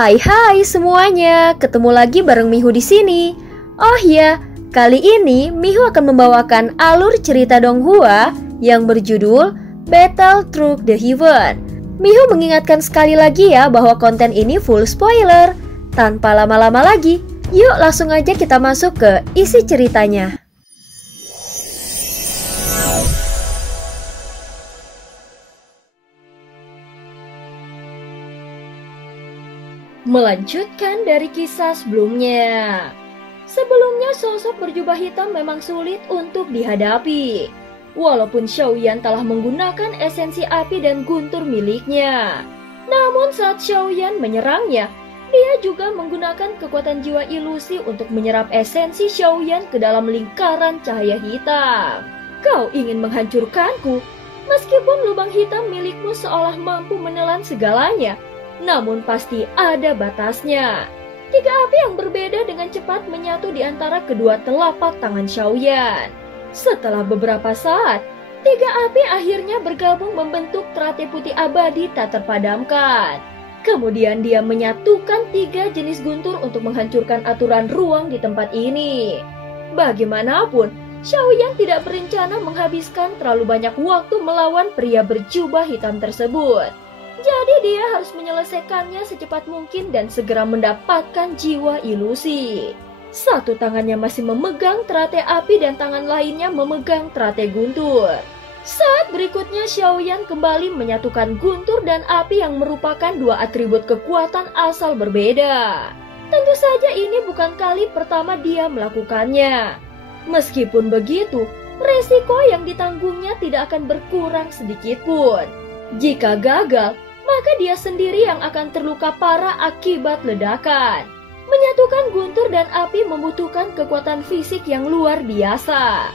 Hai semuanya, ketemu lagi bareng Mihu di sini. Oh ya, kali ini Mihu akan membawakan alur cerita Donghua yang berjudul Battle Through the Heaven. Mihu mengingatkan sekali lagi ya bahwa konten ini full spoiler. Tanpa lama-lama lagi, yuk langsung aja kita masuk ke isi ceritanya. Melanjutkan dari kisah sebelumnya. Sebelumnya sosok berjubah hitam memang sulit untuk dihadapi. Walaupun Xiaoyan telah menggunakan esensi api dan guntur miliknya. Namun saat Xiaoyan menyerangnya, dia juga menggunakan kekuatan jiwa ilusi untuk menyerap esensi Xiaoyan ke dalam lingkaran cahaya hitam. Kau ingin menghancurkanku? Meskipun lubang hitam milikmu seolah mampu menelan segalanya, namun pasti ada batasnya. Tiga api yang berbeda dengan cepat menyatu di antara kedua telapak tangan Xiaoyan. Setelah beberapa saat, tiga api akhirnya bergabung membentuk teratai putih abadi tak terpadamkan. Kemudian dia menyatukan tiga jenis guntur untuk menghancurkan aturan ruang di tempat ini. Bagaimanapun, Xiaoyan tidak berencana menghabiskan terlalu banyak waktu melawan pria berjubah hitam tersebut. Jadi dia harus menyelesaikannya secepat mungkin dan segera mendapatkan jiwa ilusi. Satu tangannya masih memegang teratai api dan tangan lainnya memegang teratai guntur. Saat berikutnya Xiaoyan kembali menyatukan guntur dan api yang merupakan dua atribut kekuatan asal berbeda. Tentu saja ini bukan kali pertama dia melakukannya. Meskipun begitu, resiko yang ditanggungnya tidak akan berkurang sedikit pun. Jika gagal, maka dia sendiri yang akan terluka parah akibat ledakan. Menyatukan guntur dan api membutuhkan kekuatan fisik yang luar biasa.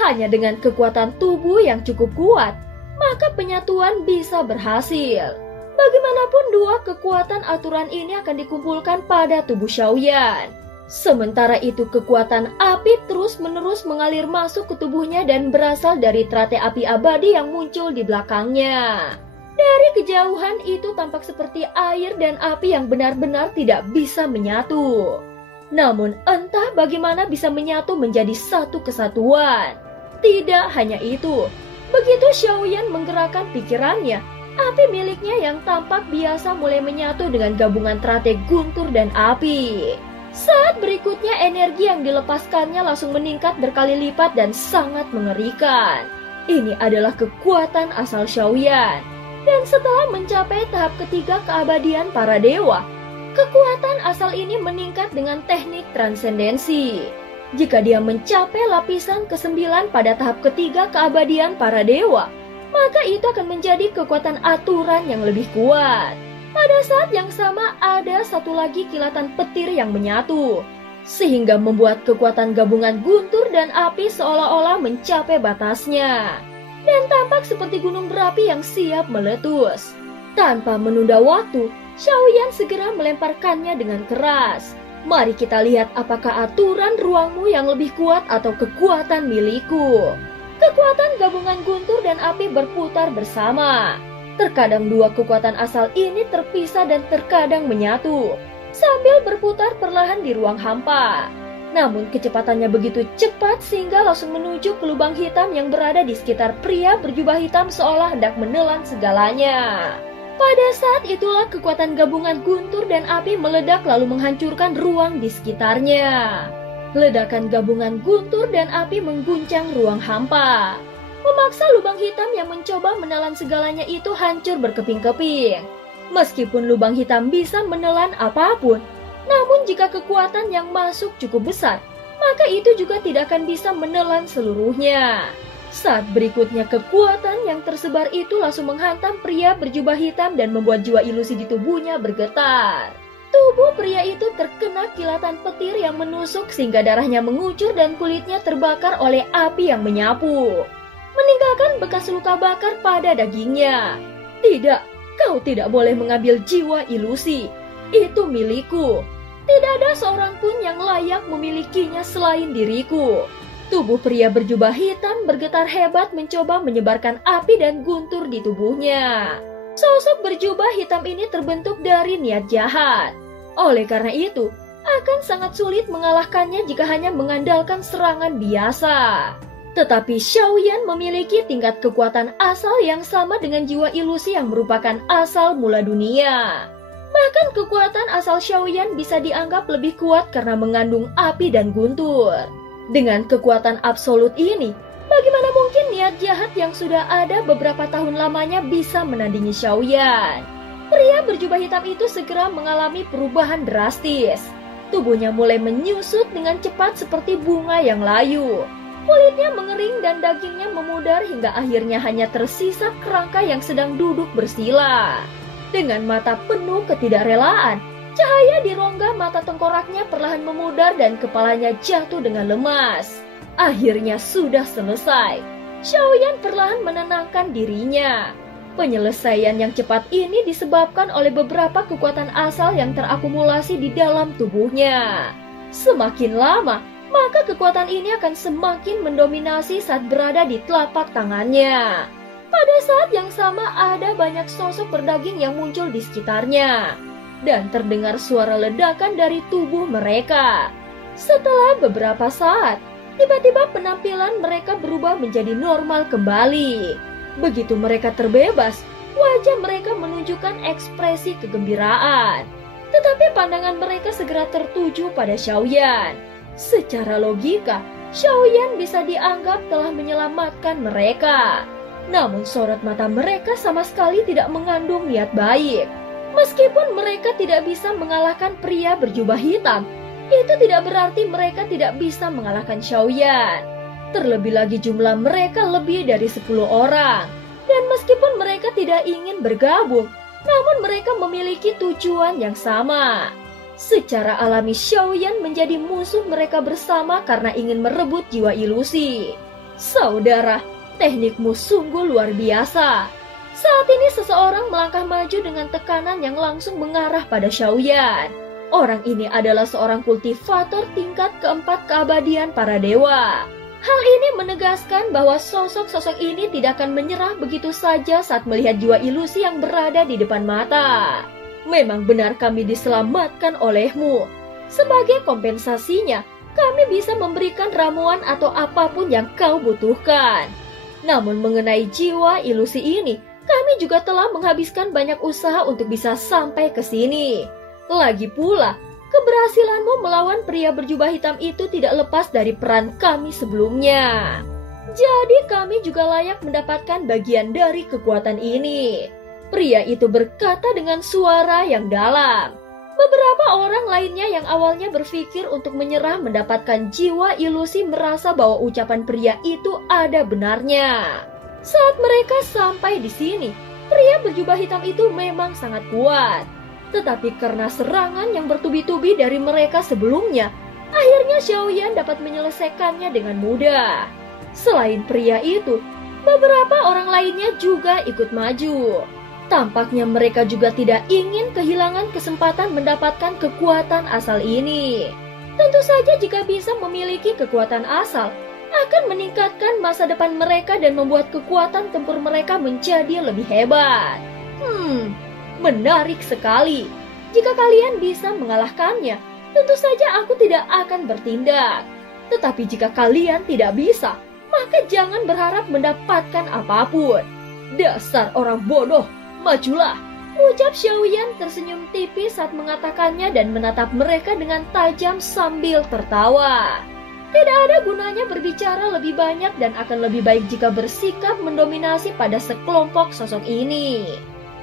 Hanya dengan kekuatan tubuh yang cukup kuat, maka penyatuan bisa berhasil. Bagaimanapun dua kekuatan aturan ini akan dikumpulkan pada tubuh Xiaoyan. Sementara itu kekuatan api terus-menerus mengalir masuk ke tubuhnya dan berasal dari teratai api abadi yang muncul di belakangnya. Dari kejauhan itu tampak seperti air dan api yang benar-benar tidak bisa menyatu. Namun entah bagaimana bisa menyatu menjadi satu kesatuan. Tidak hanya itu, begitu Xiaoyan menggerakkan pikirannya, api miliknya yang tampak biasa mulai menyatu dengan gabungan teratai guntur dan api. Saat berikutnya energi yang dilepaskannya langsung meningkat berkali lipat dan sangat mengerikan. Ini adalah kekuatan asal Xiaoyan. Dan setelah mencapai tahap ketiga keabadian para dewa, kekuatan asal ini meningkat dengan teknik transendensi. Jika dia mencapai lapisan ke-9 pada tahap ketiga keabadian para dewa, maka itu akan menjadi kekuatan aturan yang lebih kuat. Pada saat yang sama ada satu lagi kilatan petir yang menyatu, sehingga membuat kekuatan gabungan guntur dan api seolah-olah mencapai batasnya. Dan tampak seperti gunung berapi yang siap meletus. Tanpa menunda waktu, Xiaoyan segera melemparkannya dengan keras. Mari kita lihat apakah aturan ruangmu yang lebih kuat atau kekuatan milikku. Kekuatan gabungan guntur dan api berputar bersama. Terkadang dua kekuatan asal ini terpisah dan terkadang menyatu, sambil berputar perlahan di ruang hampa. Namun kecepatannya begitu cepat sehingga langsung menuju ke lubang hitam yang berada di sekitar pria berjubah hitam seolah hendak menelan segalanya. Pada saat itulah kekuatan gabungan guntur dan api meledak lalu menghancurkan ruang di sekitarnya. Ledakan gabungan guntur dan api mengguncang ruang hampa, memaksa lubang hitam yang mencoba menelan segalanya itu hancur berkeping-keping. Meskipun lubang hitam bisa menelan apapun, namun jika kekuatan yang masuk cukup besar, maka itu juga tidak akan bisa menelan seluruhnya. Saat berikutnya kekuatan yang tersebar itu langsung menghantam pria berjubah hitam dan membuat jiwa ilusi di tubuhnya bergetar. Tubuh pria itu terkena kilatan petir yang menusuk sehingga darahnya mengucur dan kulitnya terbakar oleh api yang menyapu, meninggalkan bekas luka bakar pada dagingnya. Tidak, kau tidak boleh mengambil jiwa ilusi. Itu milikku. Tidak ada seorang pun yang layak memilikinya selain diriku. Tubuh pria berjubah hitam bergetar hebat mencoba menyebarkan api dan guntur di tubuhnya. Sosok berjubah hitam ini terbentuk dari niat jahat. Oleh karena itu, akan sangat sulit mengalahkannya jika hanya mengandalkan serangan biasa. Tetapi Xiaoyan memiliki tingkat kekuatan asal yang sama dengan jiwa ilusi yang merupakan asal mula dunia. Bahkan kekuatan asal Xiaoyan bisa dianggap lebih kuat karena mengandung api dan guntur. Dengan kekuatan absolut ini, bagaimana mungkin niat jahat yang sudah ada beberapa tahun lamanya bisa menandingi Xiaoyan? Pria berjubah hitam itu segera mengalami perubahan drastis. Tubuhnya mulai menyusut dengan cepat seperti bunga yang layu. Kulitnya mengering dan dagingnya memudar hingga akhirnya hanya tersisa kerangka yang sedang duduk bersila. Dengan mata penuh ketidakrelaan, cahaya di rongga mata tengkoraknya perlahan memudar dan kepalanya jatuh dengan lemas. Akhirnya sudah selesai. Xiaoyan perlahan menenangkan dirinya. Penyelesaian yang cepat ini disebabkan oleh beberapa kekuatan asal yang terakumulasi di dalam tubuhnya. Semakin lama, maka kekuatan ini akan semakin mendominasi saat berada di telapak tangannya. Pada saat yang sama ada banyak sosok berdaging yang muncul di sekitarnya. Dan terdengar suara ledakan dari tubuh mereka. Setelah beberapa saat, tiba-tiba penampilan mereka berubah menjadi normal kembali. Begitu mereka terbebas, wajah mereka menunjukkan ekspresi kegembiraan. Tetapi pandangan mereka segera tertuju pada Xiaoyan. Secara logika, Xiaoyan bisa dianggap telah menyelamatkan mereka. Namun sorot mata mereka sama sekali tidak mengandung niat baik. Meskipun mereka tidak bisa mengalahkan pria berjubah hitam, itu tidak berarti mereka tidak bisa mengalahkan Xiaoyan. Terlebih lagi jumlah mereka lebih dari 10 orang. Dan meskipun mereka tidak ingin bergabung, namun mereka memiliki tujuan yang sama. Secara alami Xiaoyan menjadi musuh mereka bersama karena ingin merebut jiwa ilusi. Saudara, teknikmu sungguh luar biasa. Saat ini seseorang melangkah maju dengan tekanan yang langsung mengarah pada Xiaoyan. Orang ini adalah seorang kultivator tingkat keempat keabadian para dewa. Hal ini menegaskan bahwa sosok-sosok ini tidak akan menyerah begitu saja saat melihat jiwa ilusi yang berada di depan mata. Memang benar kami diselamatkan olehmu. Sebagai kompensasinya, kami bisa memberikan ramuan atau apapun yang kau butuhkan. Namun mengenai jiwa ilusi ini, kami juga telah menghabiskan banyak usaha untuk bisa sampai ke sini. Lagi pula, keberhasilanmu melawan pria berjubah hitam itu tidak lepas dari peran kami sebelumnya. Jadi kami juga layak mendapatkan bagian dari kekuatan ini. Pria itu berkata dengan suara yang dalam. Beberapa orang lainnya yang awalnya berpikir untuk menyerah mendapatkan jiwa ilusi merasa bahwa ucapan pria itu ada benarnya. Saat mereka sampai di sini, pria berjubah hitam itu memang sangat kuat. Tetapi karena serangan yang bertubi-tubi dari mereka sebelumnya, akhirnya Xiaoyan dapat menyelesaikannya dengan mudah. Selain pria itu, beberapa orang lainnya juga ikut maju. Tampaknya mereka juga tidak ingin kehilangan kesempatan mendapatkan kekuatan asal ini. Tentu saja jika bisa memiliki kekuatan asal, akan meningkatkan masa depan mereka dan membuat kekuatan tempur mereka menjadi lebih hebat. Menarik sekali. Jika kalian bisa mengalahkannya, tentu saja aku tidak akan bertindak. Tetapi jika kalian tidak bisa, maka jangan berharap mendapatkan apapun. Dasar orang bodoh, majulah. Ucap Xiaoyan tersenyum tipis saat mengatakannya dan menatap mereka dengan tajam sambil tertawa. Tidak ada gunanya berbicara lebih banyak dan akan lebih baik jika bersikap mendominasi pada sekelompok sosok ini.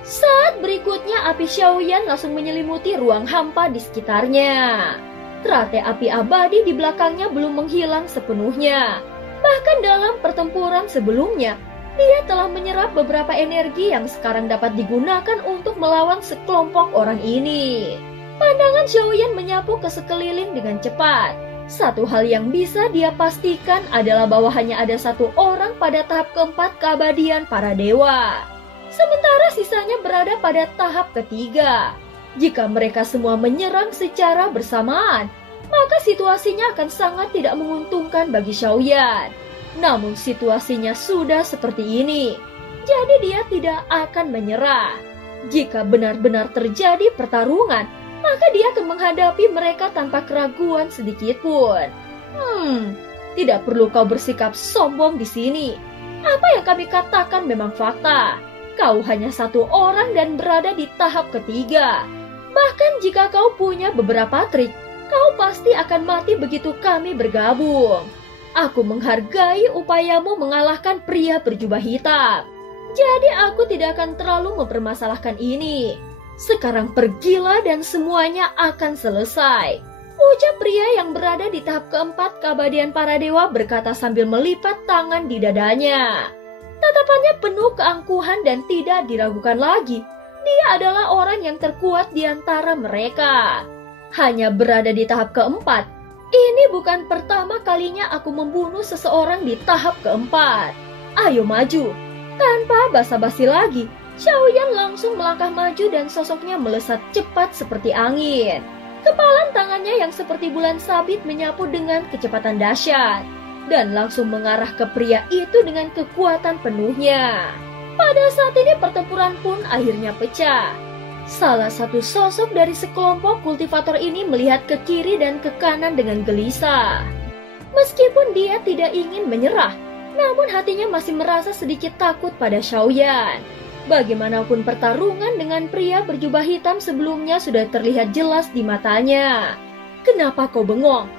Saat berikutnya api Xiaoyan langsung menyelimuti ruang hampa di sekitarnya. Teratai api abadi di belakangnya belum menghilang sepenuhnya. Bahkan dalam pertempuran sebelumnya, dia telah menyerap beberapa energi yang sekarang dapat digunakan untuk melawan sekelompok orang ini. Pandangan Xiaoyan menyapu ke sekeliling dengan cepat. Satu hal yang bisa dia pastikan adalah bahwa hanya ada satu orang pada tahap keempat keabadian para dewa. Sementara sisanya berada pada tahap ketiga. Jika mereka semua menyerang secara bersamaan, maka situasinya akan sangat tidak menguntungkan bagi Xiaoyan. Namun situasinya sudah seperti ini, jadi dia tidak akan menyerah. Jika benar-benar terjadi pertarungan, maka dia akan menghadapi mereka tanpa keraguan sedikit pun. Tidak perlu kau bersikap sombong di sini. Apa yang kami katakan memang fakta. Kau hanya satu orang dan berada di tahap ketiga. Bahkan jika kau punya beberapa trik, kau pasti akan mati begitu kami bergabung. Aku menghargai upayamu mengalahkan pria berjubah hitam. Jadi aku tidak akan terlalu mempermasalahkan ini. Sekarang pergilah dan semuanya akan selesai. Ucap pria yang berada di tahap keempat keabadian para dewa berkata sambil melipat tangan di dadanya. Tatapannya penuh keangkuhan dan tidak diragukan lagi. Dia adalah orang yang terkuat di antara mereka. Hanya berada di tahap keempat. Ini bukan pertama kalinya aku membunuh seseorang di tahap keempat. Ayo maju. Tanpa basa-basi lagi, Xiaoyan langsung melangkah maju dan sosoknya melesat cepat seperti angin. Kepalan tangannya yang seperti bulan sabit menyapu dengan kecepatan dahsyat dan langsung mengarah ke pria itu dengan kekuatan penuhnya. Pada saat ini pertempuran pun akhirnya pecah. Salah satu sosok dari sekelompok kultivator ini melihat ke kiri dan ke kanan dengan gelisah. Meskipun dia tidak ingin menyerah, namun hatinya masih merasa sedikit takut pada Xiaoyan. Bagaimanapun pertarungan dengan pria berjubah hitam sebelumnya sudah terlihat jelas di matanya. Kenapa kau bengong?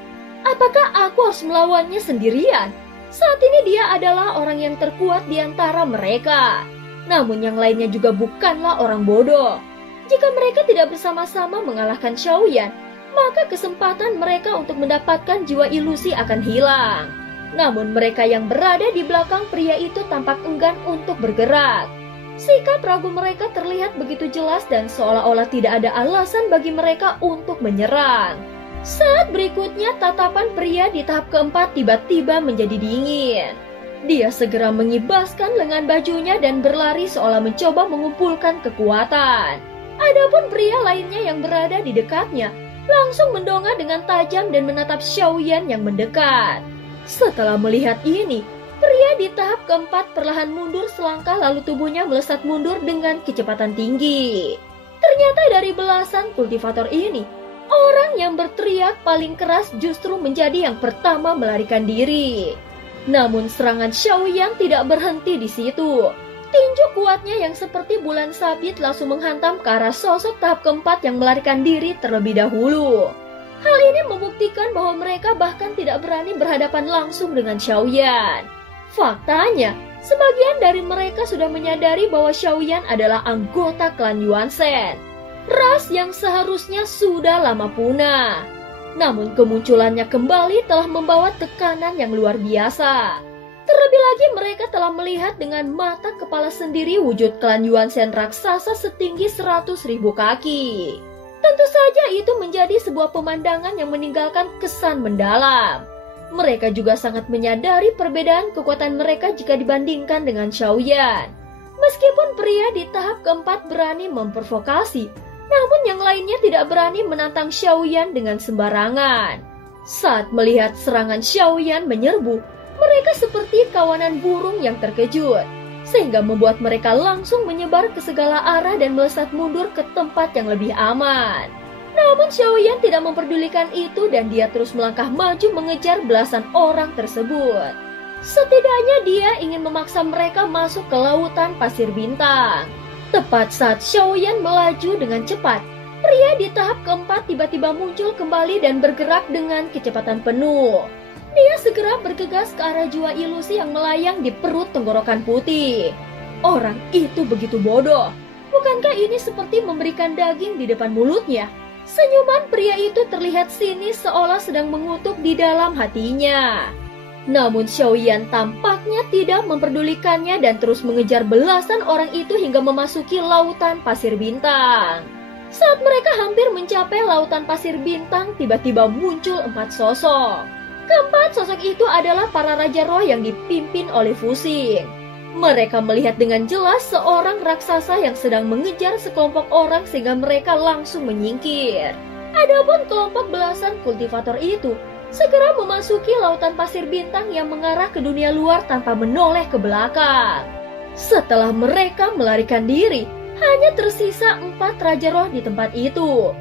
Apakah aku harus melawannya sendirian? Saat ini dia adalah orang yang terkuat di antara mereka. Namun yang lainnya juga bukanlah orang bodoh. Jika mereka tidak bersama-sama mengalahkan Xiaoyan, maka kesempatan mereka untuk mendapatkan jiwa ilusi akan hilang. Namun mereka yang berada di belakang pria itu tampak enggan untuk bergerak. Sikap ragu mereka terlihat begitu jelas dan seolah-olah tidak ada alasan bagi mereka untuk menyerang. Saat berikutnya tatapan pria di tahap keempat tiba-tiba menjadi dingin. Dia segera mengibaskan lengan bajunya dan berlari seolah mencoba mengumpulkan kekuatan. Adapun pria lainnya yang berada di dekatnya langsung mendongak dengan tajam dan menatap Xiaoyan yang mendekat. Setelah melihat ini, pria di tahap keempat perlahan mundur selangkah lalu tubuhnya melesat mundur dengan kecepatan tinggi. Ternyata dari belasan kultivator ini, orang yang berteriak paling keras justru menjadi yang pertama melarikan diri. Namun serangan Xiaoyan tidak berhenti di situ. Tinju kuatnya yang seperti bulan sabit langsung menghantam ke arah sosok tahap keempat yang melarikan diri terlebih dahulu. Hal ini membuktikan bahwa mereka bahkan tidak berani berhadapan langsung dengan Xiaoyan. Faktanya, sebagian dari mereka sudah menyadari bahwa Xiaoyan adalah anggota klan Yuanzhen, ras yang seharusnya sudah lama punah. Namun kemunculannya kembali telah membawa tekanan yang luar biasa. Terlebih lagi mereka telah melihat dengan mata kepala sendiri wujud klan Yuanzhen raksasa setinggi 100.000 kaki. Tentu saja itu menjadi sebuah pemandangan yang meninggalkan kesan mendalam. Mereka juga sangat menyadari perbedaan kekuatan mereka jika dibandingkan dengan Xiaoyan. Meskipun pria di tahap keempat berani memprovokasi, namun yang lainnya tidak berani menantang Xiaoyan dengan sembarangan. Saat melihat serangan Xiaoyan menyerbu, mereka seperti kawanan burung yang terkejut, sehingga membuat mereka langsung menyebar ke segala arah dan melesat mundur ke tempat yang lebih aman. Namun Xiaoyan tidak memperdulikan itu dan dia terus melangkah maju mengejar belasan orang tersebut. Setidaknya dia ingin memaksa mereka masuk ke lautan pasir bintang. Tepat saat Xiaoyan melaju dengan cepat, pria di tahap keempat tiba-tiba muncul kembali dan bergerak dengan kecepatan penuh. Dia segera bergegas ke arah jiwa ilusi yang melayang di perut tenggorokan putih. Orang itu begitu bodoh. Bukankah ini seperti memberikan daging di depan mulutnya? Senyuman pria itu terlihat sinis seolah sedang mengutuk di dalam hatinya. Namun Xiaoyan tampaknya tidak memperdulikannya dan terus mengejar belasan orang itu hingga memasuki lautan pasir bintang. Saat mereka hampir mencapai lautan pasir bintang, tiba-tiba muncul 4 sosok. Keempat sosok itu adalah para raja roh yang dipimpin oleh Fuxing. Mereka melihat dengan jelas seorang raksasa yang sedang mengejar sekelompok orang sehingga mereka langsung menyingkir. Adapun kelompok belasan kultivator itu segera memasuki lautan pasir bintang yang mengarah ke dunia luar tanpa menoleh ke belakang. Setelah mereka melarikan diri, hanya tersisa 4 raja roh di tempat itu.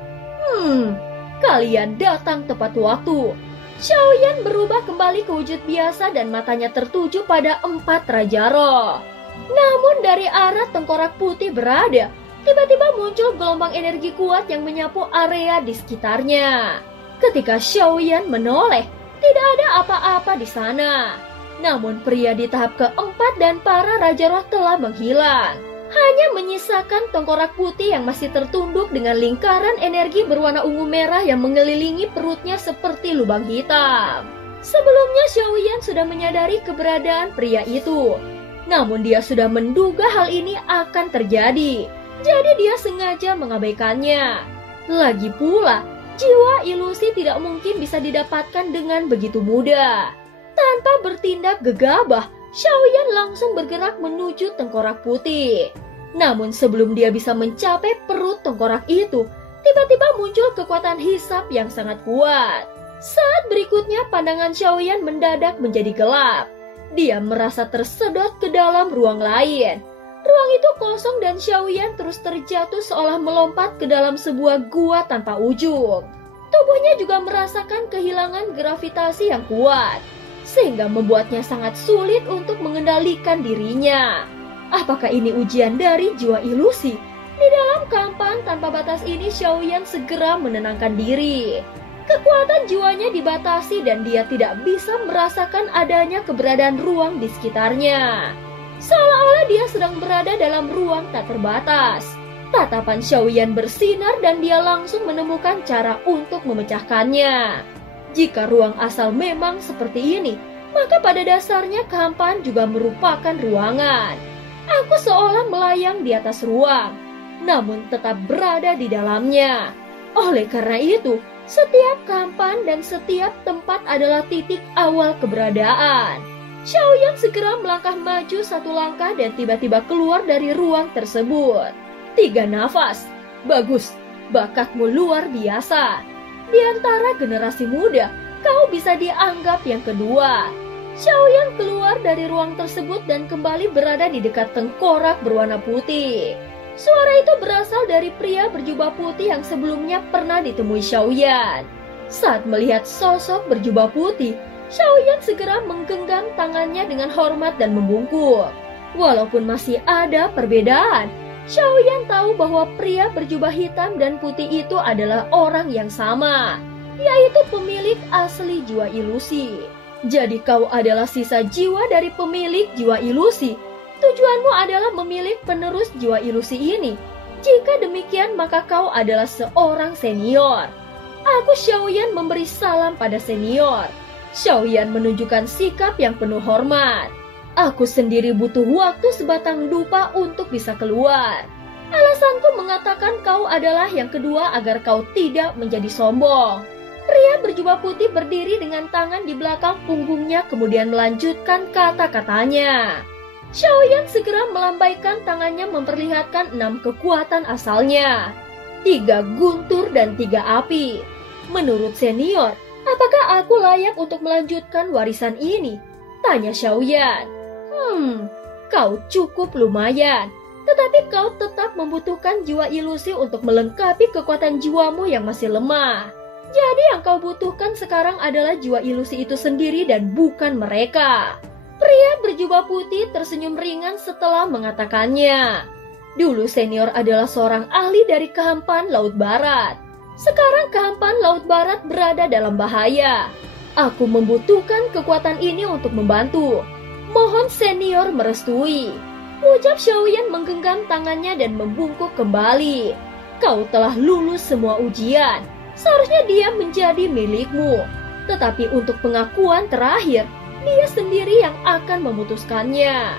Kalian datang tepat waktu. Xiaoyan berubah kembali ke wujud biasa dan matanya tertuju pada 4 Raja Roh. Namun dari arah tengkorak putih berada, tiba-tiba muncul gelombang energi kuat yang menyapu area di sekitarnya. Ketika Xiaoyan menoleh, tidak ada apa-apa di sana. Namun pria di tahap keempat dan para Raja Roh telah menghilang. Hanya menyisakan tengkorak putih yang masih tertunduk dengan lingkaran energi berwarna ungu merah yang mengelilingi perutnya seperti lubang hitam. Sebelumnya Xiaoyan sudah menyadari keberadaan pria itu. Namun dia sudah menduga hal ini akan terjadi. Jadi dia sengaja mengabaikannya. Lagi pula, jiwa ilusi tidak mungkin bisa didapatkan dengan begitu mudah. Tanpa bertindak gegabah, Xiaoyan langsung bergerak menuju tengkorak putih. Namun sebelum dia bisa mencapai perut tengkorak itu, tiba-tiba muncul kekuatan hisap yang sangat kuat. Saat berikutnya pandangan Xiaoyan mendadak menjadi gelap. Dia merasa tersedot ke dalam ruang lain. Ruang itu kosong dan Xiaoyan terus terjatuh seolah melompat ke dalam sebuah gua tanpa ujung. Tubuhnya juga merasakan kehilangan gravitasi yang kuat, sehingga membuatnya sangat sulit untuk mengendalikan dirinya. Apakah ini ujian dari jiwa ilusi? Di dalam kampan tanpa batas ini Xiaoyan segera menenangkan diri. Kekuatan jiwanya dibatasi dan dia tidak bisa merasakan adanya keberadaan ruang di sekitarnya. Seolah-olah dia sedang berada dalam ruang tak terbatas. Tatapan Xiaoyan bersinar dan dia langsung menemukan cara untuk memecahkannya. Jika ruang asal memang seperti ini, maka pada dasarnya kampan juga merupakan ruangan. Aku seolah melayang di atas ruang, namun tetap berada di dalamnya. Oleh karena itu, setiap kampan dan setiap tempat adalah titik awal keberadaan. Xiaoyan segera melangkah maju 1 langkah dan tiba-tiba keluar dari ruang tersebut. 3 nafas. Bagus, bakatmu luar biasa. Di antara generasi muda, kau bisa dianggap yang kedua. Xiaoyan keluar dari ruang tersebut dan kembali berada di dekat tengkorak berwarna putih. Suara itu berasal dari pria berjubah putih yang sebelumnya pernah ditemui Xiaoyan. Saat melihat sosok berjubah putih, Xiaoyan segera menggenggam tangannya dengan hormat dan membungkuk. Walaupun masih ada perbedaan, Xiaoyan tahu bahwa pria berjubah hitam dan putih itu adalah orang yang sama, yaitu pemilik asli jiwa ilusi. Jadi kau adalah sisa jiwa dari pemilik jiwa ilusi. Tujuanmu adalah memilih penerus jiwa ilusi ini. Jika demikian maka kau adalah seorang senior. Aku Xiaoyan memberi salam pada senior. Xiaoyan menunjukkan sikap yang penuh hormat. Aku sendiri butuh waktu sebatang dupa untuk bisa keluar. Alasanku mengatakan kau adalah yang kedua agar kau tidak menjadi sombong. Pria berjubah putih berdiri dengan tangan di belakang punggungnya kemudian melanjutkan kata-katanya. Xiaoyan segera melambaikan tangannya memperlihatkan 6 kekuatan asalnya. 3 guntur dan 3 api. Menurut senior, apakah aku layak untuk melanjutkan warisan ini? Tanya Xiaoyan. Kau cukup lumayan, tetapi kau tetap membutuhkan jiwa ilusi untuk melengkapi kekuatan jiwamu yang masih lemah. Jadi yang kau butuhkan sekarang adalah jiwa ilusi itu sendiri dan bukan mereka. Pria berjubah putih tersenyum ringan setelah mengatakannya. Dulu senior adalah seorang ahli dari Kehampan Laut Barat. Sekarang Kehampan Laut Barat berada dalam bahaya. Aku membutuhkan kekuatan ini untuk membantu. Mohon senior merestui. Ucap Xiaoyan menggenggam tangannya dan membungkuk kembali. Kau telah lulus semua ujian. Seharusnya dia menjadi milikmu. Tetapi untuk pengakuan terakhir, dia sendiri yang akan memutuskannya.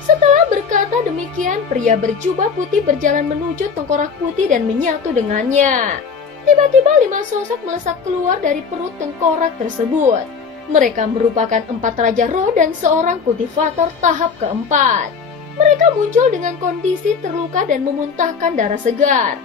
Setelah berkata demikian, pria berjubah putih berjalan menuju tengkorak putih dan menyatu dengannya. Tiba-tiba 5 sosok melesat keluar dari perut tengkorak tersebut. Mereka merupakan 4 Raja Roh dan seorang kultivator tahap keempat. Mereka muncul dengan kondisi terluka dan memuntahkan darah segar.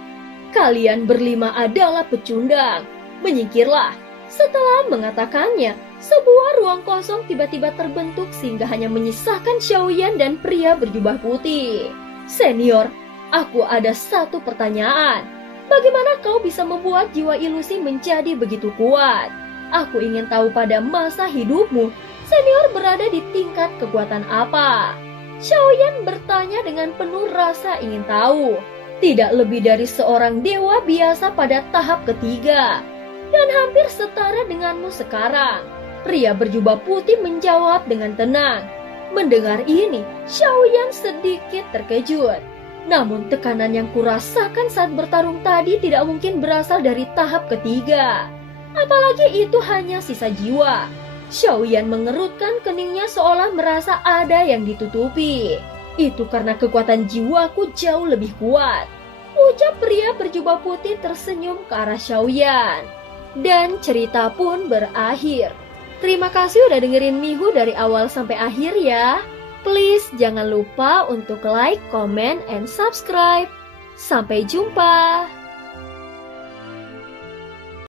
Kalian berlima adalah pecundang. Menyingkirlah. Setelah mengatakannya, sebuah ruang kosong tiba-tiba terbentuk sehingga hanya menyisakan Xiaoyan dan pria berjubah putih. Senior, aku ada satu pertanyaan. Bagaimana kau bisa membuat jiwa ilusi menjadi begitu kuat? Aku ingin tahu pada masa hidupmu, senior berada di tingkat kekuatan apa? Xiaoyan bertanya dengan penuh rasa ingin tahu. Tidak lebih dari seorang dewa biasa pada tahap ketiga. Dan hampir setara denganmu sekarang. Pria berjubah putih menjawab dengan tenang. Mendengar ini, Xiaoyan sedikit terkejut. Namun tekanan yang kurasakan saat bertarung tadi tidak mungkin berasal dari tahap ketiga. Apalagi itu hanya sisa jiwa. Xiaoyan mengerutkan keningnya seolah merasa ada yang ditutupi. Itu karena kekuatan jiwaku jauh lebih kuat. Ucap pria berjubah putih tersenyum ke arah Xiaoyan. Dan cerita pun berakhir. Terima kasih udah dengerin Mihu dari awal sampai akhir ya. Please jangan lupa untuk like, comment, and subscribe. Sampai jumpa.